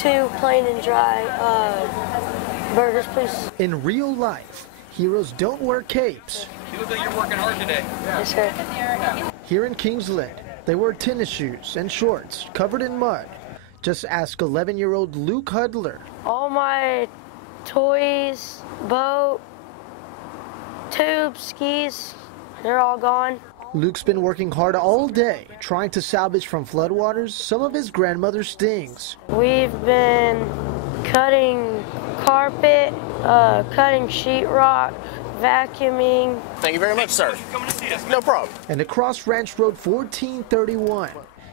2 plain and dry burgers, please. In real life, heroes don't wear capes. You look like you're working hard today. Yes, sir. Here in Kingsland, they wear tennis shoes and shorts covered in mud. Just ask 11-year-old Luke Hudler. All my toys, boat, tubes, skis, they're all gone. Luke's been working hard all day, trying to salvage from floodwaters some of his grandmother's things. We've been cutting carpet, cutting sheetrock, vacuuming. Thank you very much, sir. No problem. And across Ranch Road 1431,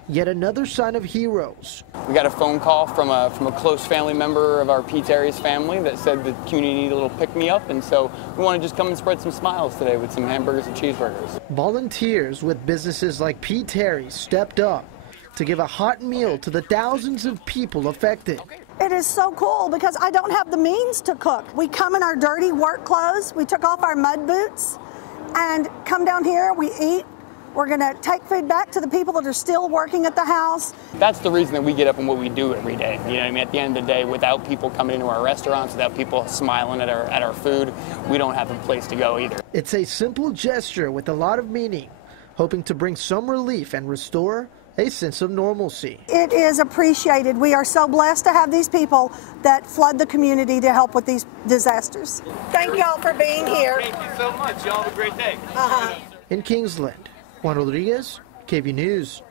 yet another sign of heroes. We got a phone call from a close family member of our P. Terry's family that said the community needed a little pick-me-up, and so we want to just come and spread some smiles today with some hamburgers and cheeseburgers. Volunteers with businesses like P. Terry's stepped up to give a hot meal to the thousands of people affected. It is so cool because I don't have the means to cook. We come in our dirty work clothes, we took off our mud boots, and come down here, we eat. We're going to take food back to the people that are still working at the house. That's the reason that we get up and what we do every day. You know what I mean? At the end of the day, without people coming into our restaurants, without people smiling at our food, we don't have a place to go either. It's a simple gesture with a lot of meaning, hoping to bring some relief and restore a sense of normalcy. It is appreciated. We are so blessed to have these people that flood the community to help with these disasters. Thank y'all for being here. Thank you so much. Y'all have a great day. In Kingsland, Juan Rodriguez, KB News.